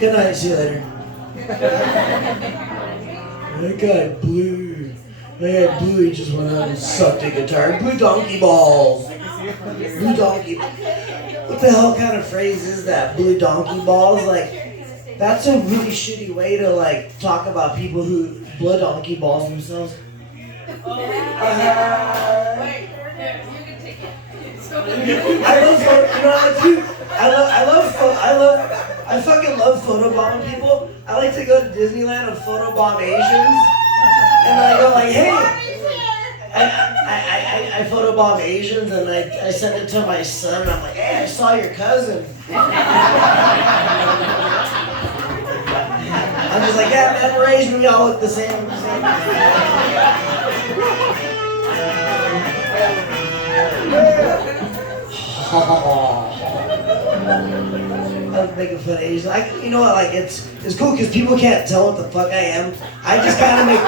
Good night, see you later. That guy Blue. That guy Blue, he just went out and sucked a guitar. Blue donkey balls. Blue donkey. What the hell kind of phrase is that? Blue donkey balls? Like, that's a really shitty way to like talk about people who blow donkey balls themselves. I love photo, you know, I fucking love photobombing people. I like to go to Disneyland and photobomb Asians, and I go like, hey, I photobomb Asians, and I send it to my son, and I'm like, hey, I saw your cousin. I'm just like, yeah, man, we're Asian, we all look the same. I was making fun of Asians. You know what? Like it's cool because people can't tell what the fuck I am. I just kind of make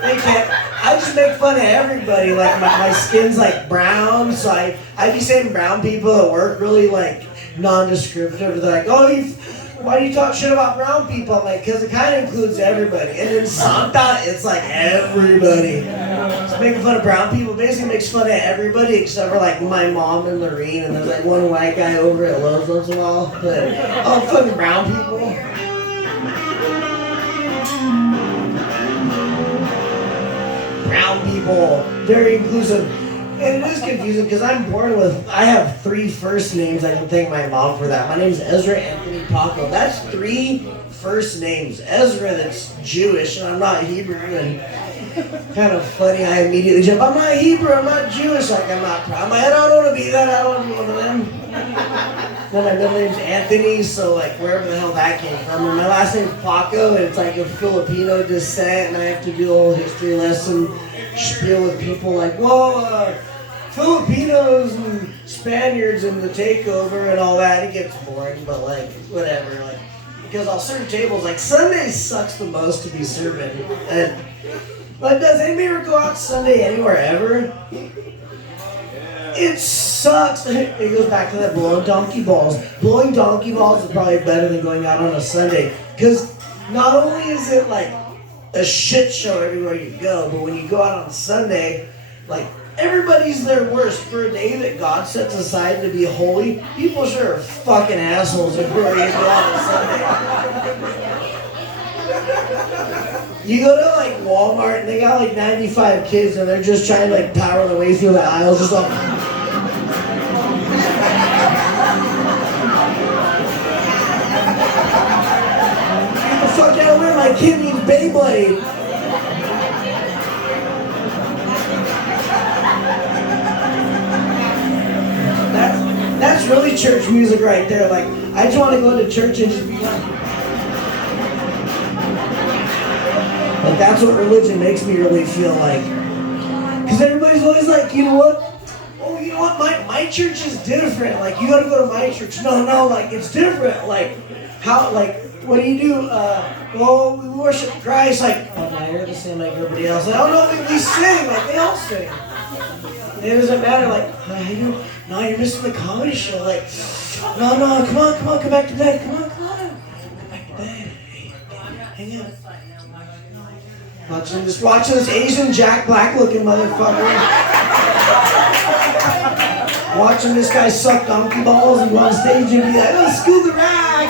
they can't. I just make fun of everybody. Like my skin's like brown, so I be saying brown people at work really like non-descriptive. They're like, oh, why do you talk shit about brown people? I'm like, because it kind of includes everybody. And in Santa, it's like everybody. So making fun of brown people basically makes fun of everybody except for like my mom and Lorene, and there's like one white guy over at Lowe's once in a while. But fucking brown people. Brown people, very inclusive. And it is confusing because I have 3 first names. I can thank my mom for that. My name's Ezra Anthony Paco. That's 3 first names. Ezra, that's Jewish, and I'm not Hebrew. And kind of funny, I immediately jump, I'm not Hebrew, I'm not Jewish. Like, I'm not proud. I'm like, I don't want to be that. I don't want to be one of them. Then my middle name's Anthony, so like wherever the hell that came from. And my last name's Paco, and it's like a Filipino descent, and I have to do a whole history lesson spiel with people like, well, Filipinos and Spaniards and the takeover and all that. It gets boring, but like whatever. Like because I'll serve tables. Like Sunday sucks the most to be serving. And like, does anybody ever go out Sunday anywhere ever? It sucks. It goes back to that blowing donkey balls. Blowing donkey balls is probably better than going out on a Sunday because not only is it like a shit show everywhere you go, but when you go out on Sunday, like. Everybody's their worst for a day that God sets aside to be holy. People sure are fucking assholes everywhere you go on a Sunday. You go to like Walmart and they got like 95 kids and they're just trying to like power their way through the aisles just like. Get the fuck out of there, my kid needs Beyblade. That's really church music right there. Like, I just want to go to church and just be like that's what religion makes me really feel like. Because everybody's always like, you know what? Oh, you know what? My church is different. Like, you got to go to my church. No, like, it's different. Like, how, like, what do you do? Well, we worship Christ. Like, oh, no, you're the same like everybody else. Like, oh, no, we sing. Like, they all sing. It doesn't matter, like, no, you're missing the comedy show. Like, no, come on, come back to bed. Come on. Come back to bed. Hey, hang out. Watching this Asian Jack Black looking motherfucker. Watching this guy suck donkey balls and go on stage and be like, oh, school the rag.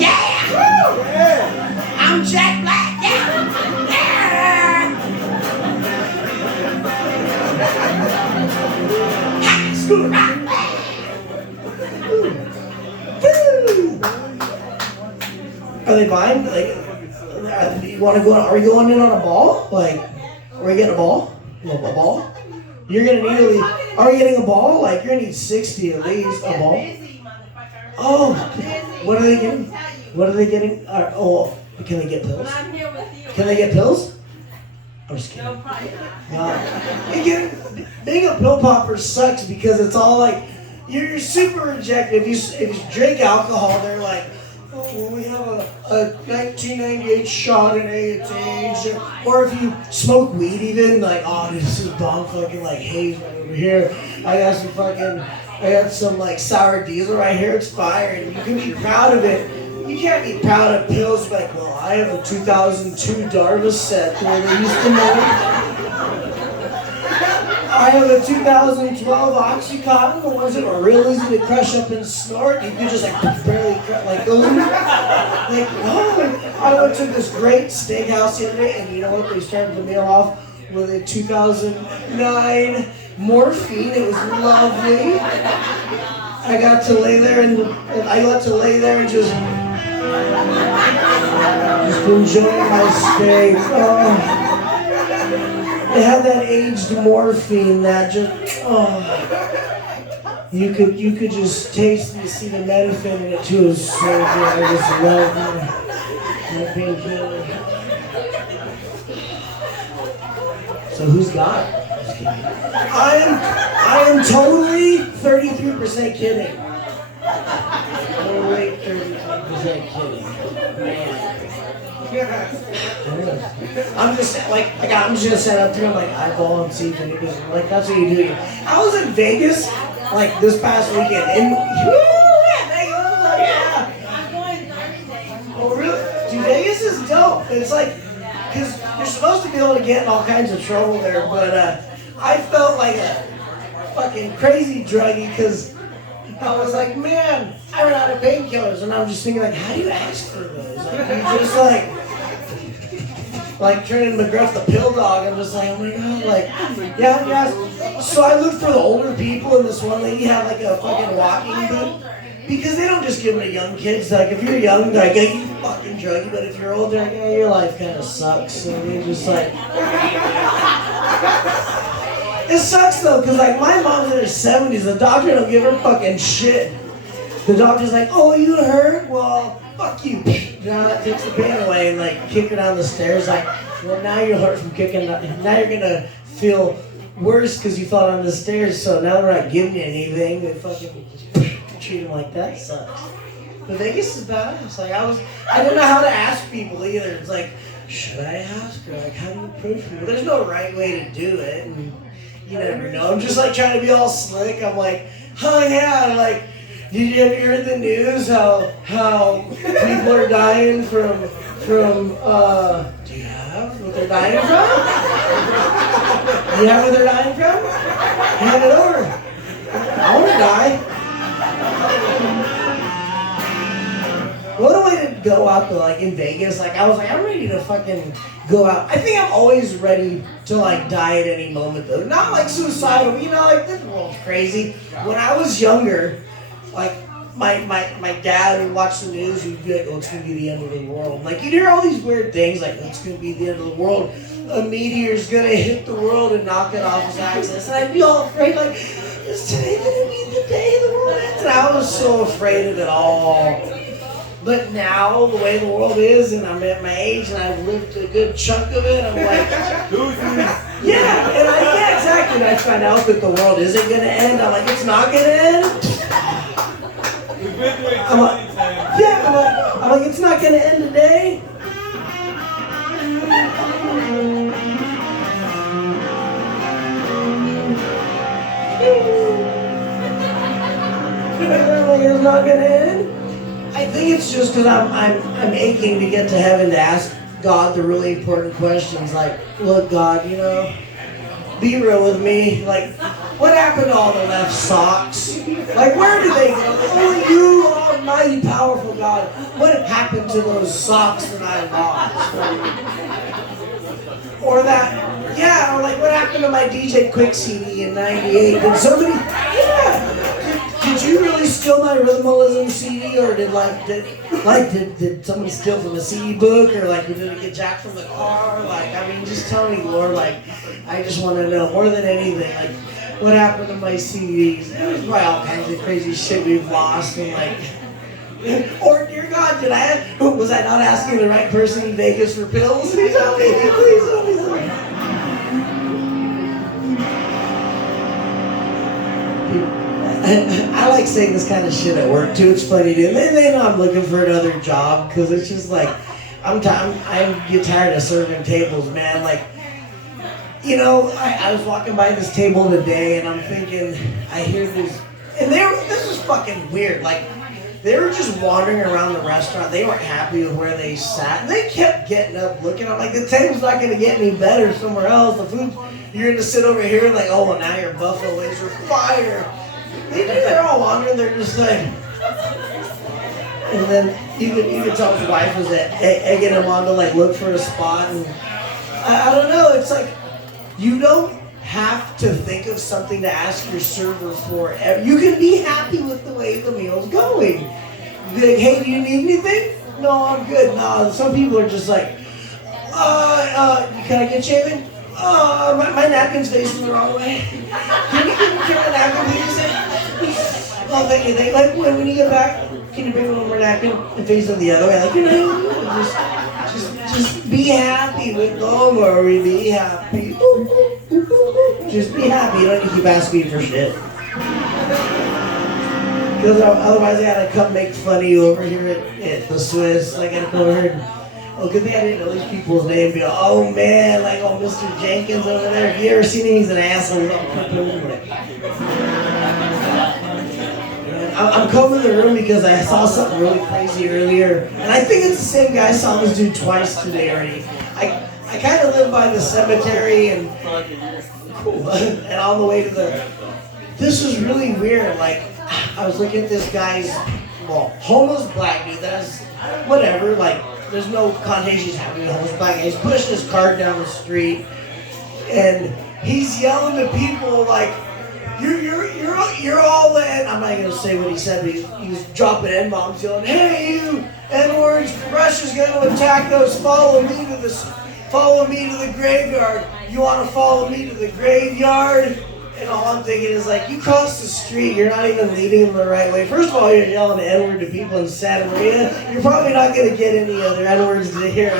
Yeah! I'm Jack Black. Are they buying? Like, you want to go? Are you going in on a ball? Like, are we getting a ball? A ball? You're gonna need. Are you getting a ball? Like, you're gonna need 60 at least a ball. Oh, what are they getting? Oh, can they get pills? Can they get pills? I'm just kidding. Being a pill popper sucks because it's all like you're super rejected. If you drink alcohol, they're like, When we have a 1998 Chardonnay, it's aged. Or if you smoke weed even, like, oh, this is bomb fucking like haze right over here. I got some like sour diesel right here, it's fire, and you can be proud of it. You can't be proud of pills like, well, I have a 2002 Darvis set where they used to make. I have a 2012 Oxycontin, the ones that were real easy to crush up and snort. You could just like barely like those. Like, oh, I went to this great steakhouse the other day, and you know what? They started the meal off with a 2009 morphine. It was lovely. I got to lay there and just enjoy my steak. Oh. It had that aged morphine that just, you could just taste and see the methamphetamine in it too. It was so good. I just love that painkiller. So who's got it? I am totally 33% kidding. Totally 33% kidding. Man. I'm just gonna set up to him like eyeball and see if anybody like that's what you do. I was in Vegas like this past weekend and oh really? Dude, Vegas is dope. It's like because you're supposed to be able to get in all kinds of trouble there, but I felt like a fucking crazy druggie because I was like, man, I ran out of painkillers, and I'm just thinking like, how do you ask for those? Like, you just like turning McGruff the pill dog. I'm just like, oh my god, like, yeah. So I looked for the older people, and this one lady had like a fucking walking boot. Because they don't just give them to young kids. Like, if you're young, they're like, hey, you fucking druggie. But if you're older, like, yeah, your life kind of sucks. So they're just like... It sucks, though, because, like, my mom's in her 70s. The doctor don't give her fucking shit. The doctor's like, oh, you hurt? Well, fuck you. Now that takes the pain away and, like, kick her down the stairs. Like, well, now you're hurt from kicking... Now you're going to feel worse because you fell down the stairs. So now they're not giving you anything. They fucking... treat him like that sucks. But Vegas is badass. Like I didn't know how to ask people either. It's like, should I ask or like how do you approach people? There's no right way to do it, and you never know. I'm just like trying to be all slick. I'm like, oh yeah, like did you ever hear the news how people are dying from do you have what they're dying from? Do you have what they're dying from? Hand it over. I want to die. What a way to go out though, like in Vegas. Like I was like, I'm ready to fucking go out. I think I'm always ready to like die at any moment though. Not like suicidal, you know, like this world's crazy. When I was younger, like my dad would watch the news, he'd be like, oh, it's gonna be the end of the world. Like you'd hear all these weird things like, oh, it's gonna be the end of the world. A meteor's gonna hit the world and knock it off its axis. And I'd be all afraid, like, is today gonna be the day the world ends? And I was so afraid of it all. But now, the way the world is, and I'm at my age, and I've lived a good chunk of it, I'm like, yeah, exactly. And I find out that the world isn't gonna end. I'm like, it's not gonna end. I'm like, it's not gonna end today. It's not gonna end. I think it's just because I'm aching to get to heaven to ask God the really important questions. Like, look, God, you know, be real with me. Like, what happened to all the left socks? Like, where did they go? Oh, you almighty powerful God, what happened to those socks that I lost? Or that, yeah, or like, what happened to my DJ Quick CD in '98? Did somebody, did you really steal my Rhythmalism CD, or did somebody steal from a CD book, or like did it get jacked from the car? Like, I mean, just tell me, Lord. Like, I just want to know more than anything. Like, what happened to my CDs? There's probably all kinds of crazy shit we've lost, and like, or dear God, was I not asking the right person in Vegas for pills? Please help me, please help me. I like saying this kind of shit at work too. It's funny, dude. They know I'm looking for another job because it's just like I get tired of serving tables, man. Like, you know, I was walking by this table today and I'm thinking, I hear this, and this was fucking weird. Like, they were just wandering around the restaurant. They weren't happy with where they sat. And they kept getting up, looking. I'm like, the table's not going to get any better somewhere else. The food, you're going to sit over here and like, oh, well, now your buffalo wings are fire. They're all wandering. They're just like, and then you could tell his wife was egging him on to like look for a spot. And I don't know. It's like, you don't have to think of something to ask your server for. You can be happy with the way the meal's going. Be like, hey, do you need anything? No, I'm good. No, some people are just like, can I get shaving? My napkin's facing the wrong way. Can you turn the napkin, please? Oh, thank you. Like, when you get back, can you bring one more napkin and face them the other way? Like, you know, just be happy with them, or be happy. Just be happy. You don't need to keep asking me for shit. Because otherwise I gotta come make fun of you over here at the Swiss. I gotta come over here and, good thing I didn't know these people's names. Be like, oh man, like, oh, Mr. Jenkins over there. Have you ever seen him? He's an asshole. I'm coming to the room because I saw something really crazy earlier. And I think it's the same guy. I saw this dude twice today already. I kind of live by the cemetery and on the way to this was really weird. Like, I was looking at this guy's, homeless black dude. That's whatever. Like, there's no connotation he's having with a homeless black guy. He's pushing his cart down the street and he's yelling to people like, You're all in. I'm not gonna say what he said, but he was dropping N-bombs, yelling, "Hey, you N-words! Russia's gonna attack us! Follow me to the graveyard. You want to follow me to the graveyard?" And all I'm thinking is like, you cross the street, you're not even leading them the right way. First of all, you're yelling N-word to people in Santa Maria. You're probably not gonna get any other N-words to hear.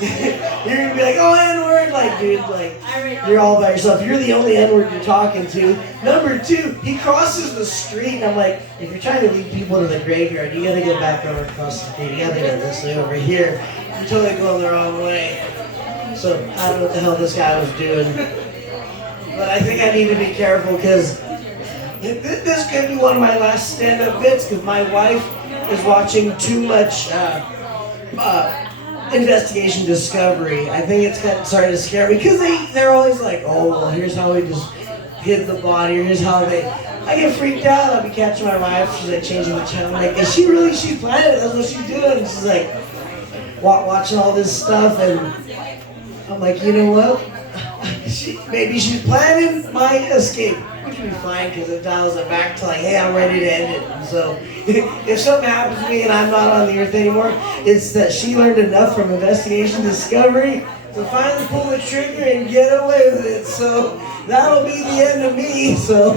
You're gonna be like, oh, N-word, like, dude, like, you're all by yourself. You're the only N-word you're talking to. Number two, he crosses the street, and I'm like, if you're trying to lead people to the graveyard, you gotta go back over across the street. You gotta go this way over here. You're totally going the wrong way. So, I don't know what the hell this guy was doing. But I think I need to be careful, because this could be one of my last stand-up bits, because my wife is watching too much, Investigation Discovery. I think it's starting to scare me because they're always like, oh, well, here's how we just hid the body, or here's how they. I get freaked out. I'll be catching my wife. She's like changing the channel. I'm like, is she really? She's planning it. That's what she's doing. And she's like watching all this stuff, and I'm like, you know what? Maybe she's planning my escape, which would be fine because it dials it back to like, hey, I'm ready to end it. And so if something happens to me and I'm not on the earth anymore, it's that she learned enough from Investigation Discovery to finally pull the trigger and get away with it. So that'll be the end of me. So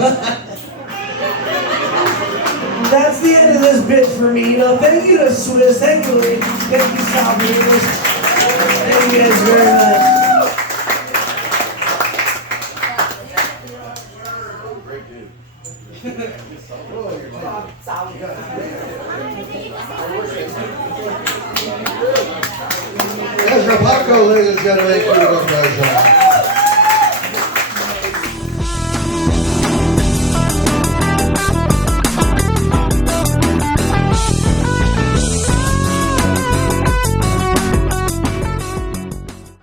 that's the end of this bit for me. You know, thank you to Swiss, thank you, Lorene, thank you, Sal. Thank you guys very much. Yashar Kafi, ladies and gentlemen,